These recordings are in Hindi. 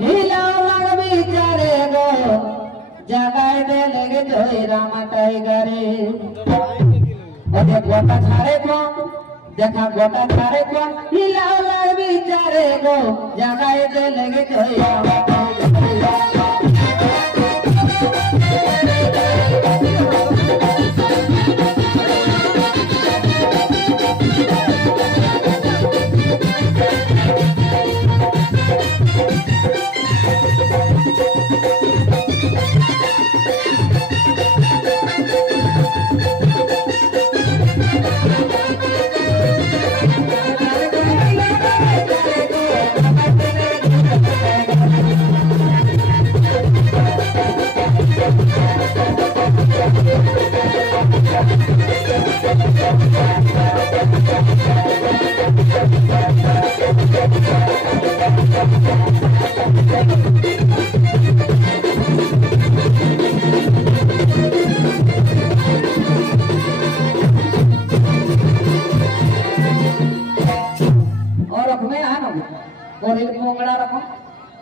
हिलाओ लग बिचारे गो जगाए दे लगे जोई रामा टाइगरे ओदे गोटा छाड़े को देखा गोटा छाड़े को हिलाओ लग बिचारे गो जगाए दे लगे जोई रामा टाइगरे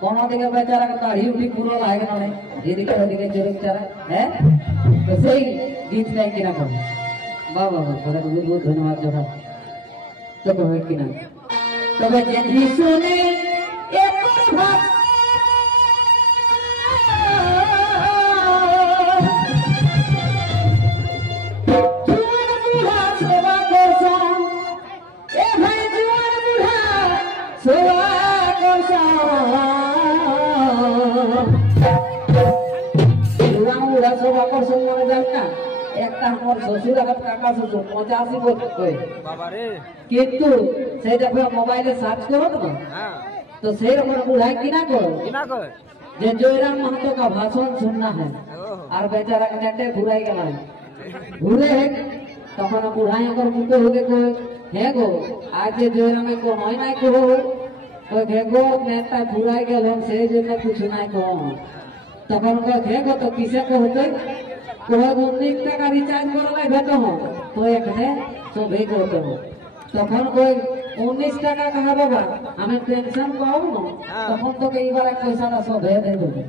कोनो दिखे बेचारा का दाढ़ी उठी पूरा लागे ना ये दिखे जोर बेचारा है तो सही गीत नहीं किना को वाह वाह बड़ा बहुत बहुत धन्यवाद जोड़ा तो कहे किना तबे जेठी सुने एक और बात जुआन बूढ़ा सेवा करसा ए भाई जुआन बूढ़ा सेवा करसा একটা আমার শ্বশুর আর কাকা শ্বশুর 85 বছর কই বাবা রে কিন্তু সেটা মোবাইলে সার্চ করো না तो शेर पर बुढ़ाई किना को जे जयराम महतो का भाषण सुनना है और बेचारा के नेटे घुराई गला घुरे है तखन बुढ़ाई अगर मुको होगे को है गो आज जे जयराम को होय ना को तो घेगो नेता घुराई गेल हम से जे में कुछ ना को तखन को घेगो तो किसे को होते को 19 টাকা রিচার্জ করলে भेटो हो तो एकने सो भेगो तो তখন কই 19 টাকা कहा बाबा हमें टेंशन पाओ न तখন तो कई बार पैसा सब दे देबे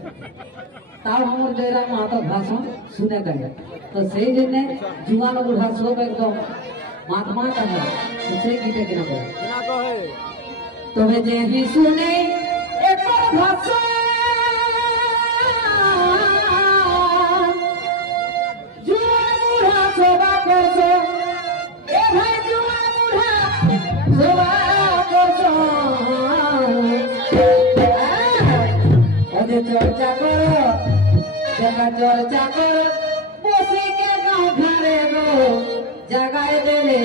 ताव हमर जयराम महतो भाषण सुने गए तो से जने जुआन बुढ़ा सब एकदम महात्मा का है तो से गीते किना है तो वे जे ही सुने एक भाषण जुआन बुढ़ा सेवा करछे ए भाई जुआन बुढ़ा सेवा करछो अरे चर्चा करो जगह चर्चा करो बसी के गाँव घरे गो जगाए देले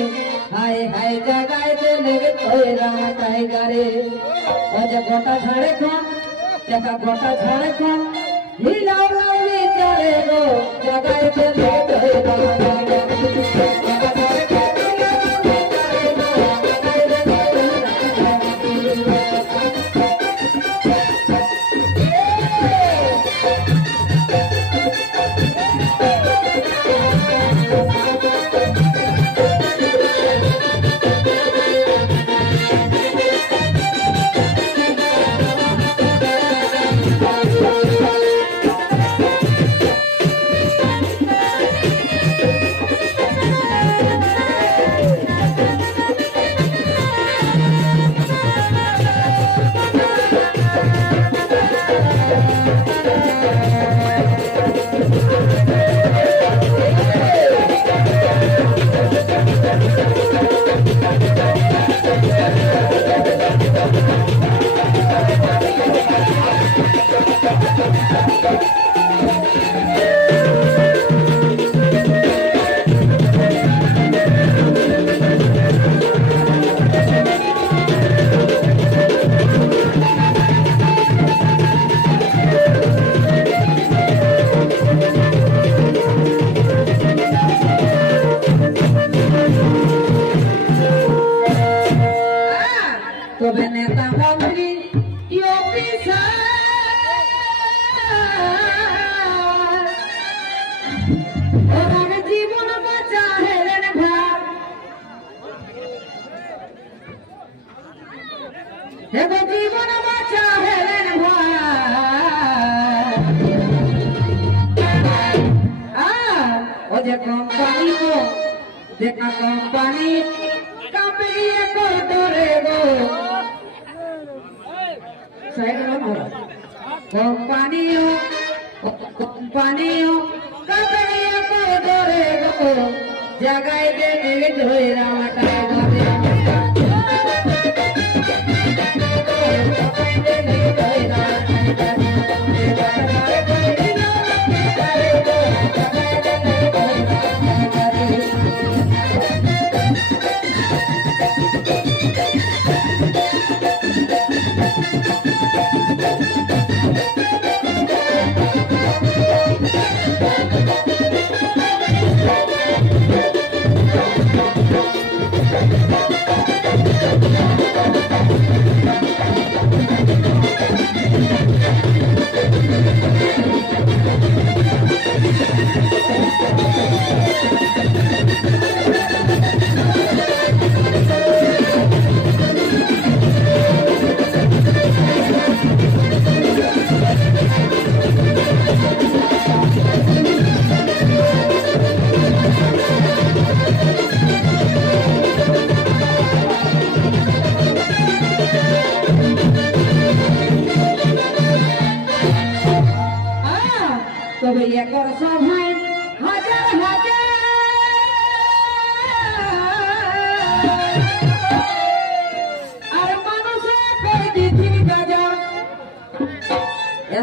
हाय हाय जगाए देले तोय राम टाइगरे अजे गोटा झाड़े कोन जगह गोटा झाड़े कोन हिलाओ लवी करे गो जगाए देले तोय राम टाइगरे को देखा कंपनी कंपनी को डरे गो साइड में हो कंपनियों कंपनी को डरे गो जगाई दे मेरे धोएरा मटाए तो भैया कर सब है हजार हजार अरे मानुषे कोई दीदी गजा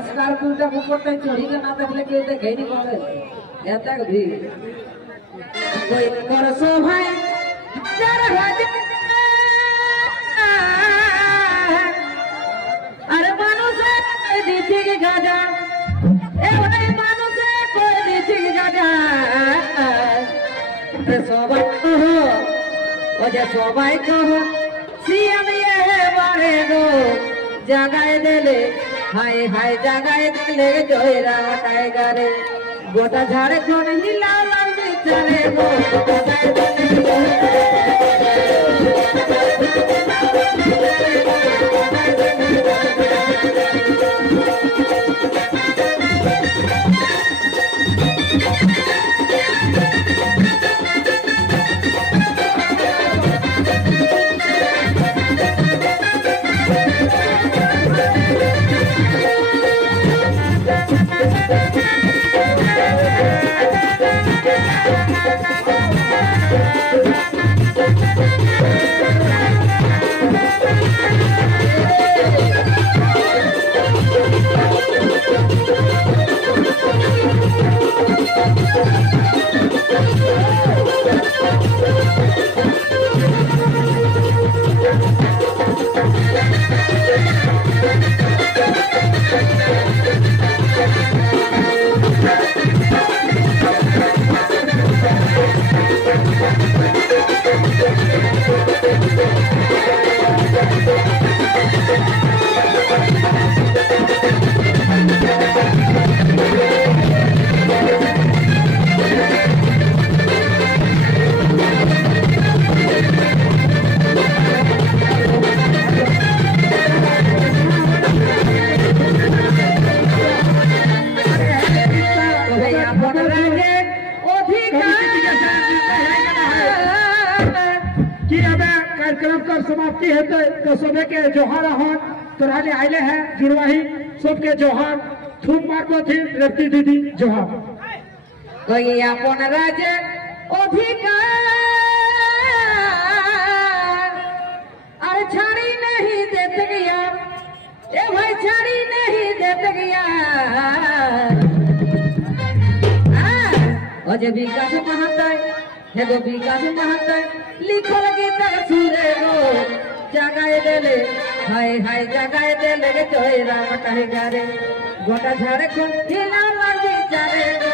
स्कॉर्पियो टा ऊपर तक चढ़ी के ना देखले के देखे नहीं पावे एता भी कोई कर सब है हजार हजार अरे मानुषे कोई दीदी गजा ए भाई मानुषे कोई दीदी गजा सबाई कहो ओजे सबाई कहो सीएम ये बारे गो जगाए देले हाय हाय जगाए देले जोइरा टाइगर गोटा झारखंड हिला लाल बिचारे गो जगाए देले कार्यक्रम का समाप्ति है तो सबे के जोहार आहन तोराले आइले हैं जुड़वाही सबके जोहार थूक मारबो थी रफ्ती दीदी जोहार कोई अपन राज्य अधिकार अरे छाड़ी नहीं देते गया ए भाई छाड़ी नहीं देते गया अजय विकास महताय हेगो विकास महताय लिखल गीत सुरे गो जगाए देले हाय हाय जगाए देले जोइरा टाइगर गोटा झारखंड हिला लाल बिचारे